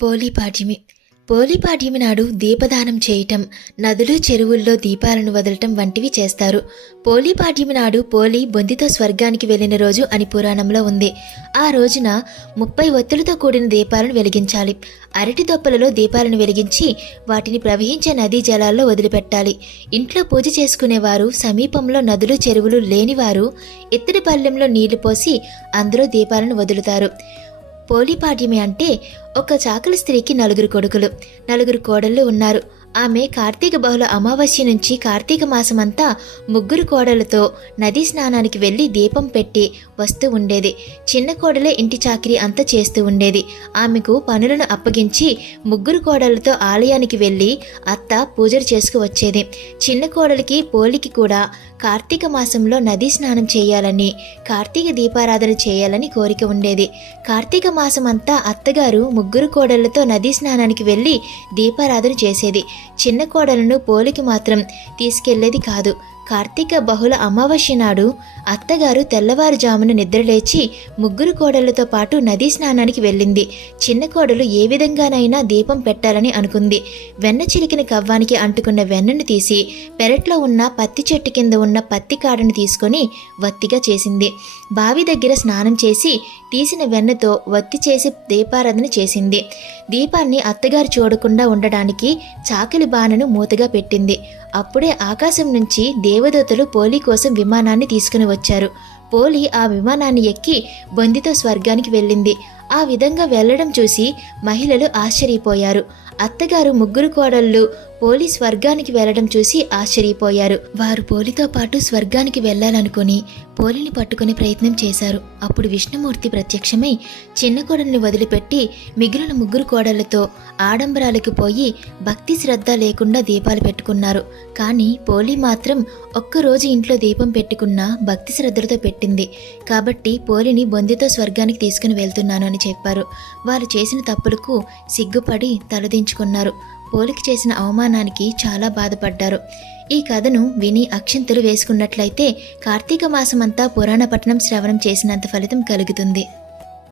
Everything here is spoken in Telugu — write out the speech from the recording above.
పోలీపాడ్యమి పోలీపాడ్యమి నాడు దీపదానం చేయటం, నదులు చెరువుల్లో దీపాలను వదలటం వంటివి చేస్తారు. పోలీపాడ్యమి నాడు పోలి బొందితో స్వర్గానికి వెళ్లిన రోజు అని పురాణంలో ఉంది. ఆ రోజున 30 ఒత్తులతో కూడిన దీపాలను వెలిగించాలి. అరటి దొప్పలలో దీపాలను వెలిగించి వాటిని ప్రవహించే నదీ జలాల్లో వదిలిపెట్టాలి. ఇంట్లో పూజ చేసుకునేవారు, సమీపంలో నదులు చెరువులు లేనివారు ఇత్తడి పళ్ళెంలో నీళ్లు పోసి అందులో దీపాలను వదులుతారు. పోలీపాడ్యమి అంటే ఒక చాకలి స్త్రీకి 4 కొడుకులు, 4 కోడళ్ళు ఉన్నారు. ఆమె కార్తీక బహుళ అమావాస్య నుంచి కార్తీక మాసమంతా 3 కోడలతో నదీ స్నానానికి వెళ్లి దీపం పెట్టి వస్తూ ఉండేది. చిన్న కోడలే ఇంటి చాకిరీ అంతా చేస్తూ ఉండేది. ఆమెకు పనులను అప్పగించి 3 కోడలతో ఆలయానికి వెళ్లి అత్త పూజలు చేసుకువచ్చేది. చిన్న కోడలికి పోలికి కూడా కార్తీక మాసంలో నదీ స్నానం చేయాలని, కార్తీక దీపారాధన చేయాలని కోరిక ఉండేది. కార్తీక మాసమంతా అత్తగారు 3 కోడళ్లతో నదీ స్నానానికి వెళ్లి దీపారాధన చేసేది. చిన్న కోడలను పోలికి మాత్రం తీసుకెళ్లేది కాదు. కార్తీక బహుళ అమావాస్య నాడు అత్తగారు తెల్లవారుజామున నిద్రలేచి 3 కోడళ్లతో పాటు నదీ స్నానానికి వెళ్ళింది. చిన్న కోడలు ఏ విధంగానైనా దీపం పెట్టాలని అనుకుంది. వెన్న చిలికిన కవ్వానికి అంటుకున్న వెన్నను తీసి పెరట్లో ఉన్న పత్తి చెట్టు కింద ఉన్న పత్తి కాడను తీసుకొని వత్తిగా చేసింది. బావి దగ్గర స్నానం చేసి తీసిన వెన్నతో వత్తి చేసి దీపారాధన చేసింది. దీపాన్ని అత్తగారు చూడకుండా ఉండడానికి చాకలి బాణను మూతగా పెట్టింది. అప్పుడే ఆకాశం నుంచి దేవదూతలు పోలి కోసం విమానాన్ని తీసుకుని వచ్చారు. పోలి ఆ విమానాన్ని ఎక్కి బొందితో స్వర్గానికి వెళ్ళింది. ఆ విధంగా వెళ్లడం చూసి మహిళలు ఆశ్చర్యపోయారు. అత్తగారు 3 కోడళ్ళు పోలి స్వర్గానికి వెళ్లడం చూసి ఆశ్చర్యపోయారు. వారు పోలితో పాటు స్వర్గానికి వెళ్లాలనుకుని పోలిని పట్టుకునే ప్రయత్నం చేశారు. అప్పుడు విష్ణుమూర్తి ప్రత్యక్షమై చిన్న కోడల్ని వదిలిపెట్టి మిగిలిన 3 కోడళ్లతో ఆడంబరాలకు పోయి భక్తి శ్రద్ధ లేకుండా దీపాలు పెట్టుకున్నారు. కానీ పోలి మాత్రం ఒక్కరోజు ఇంట్లో దీపం పెట్టుకున్న భక్తి శ్రద్ధలతో పెట్టింది. కాబట్టి పోలిని బొందితో స్వర్గానికి తీసుకుని వెళ్తున్నాను అని చెప్పారు. వారు చేసిన తప్పులకు సిగ్గుపడి తలదించుకున్నారు. పోలికి చేసిన అవమానానికి చాలా బాధపడ్డారు. ఈ కథను విని అక్షింతలు వేసుకున్నట్లయితే కార్తీక మాసమంతా పురాణ పఠనం శ్రవణం చేసినంత ఫలితం కలుగుతుంది.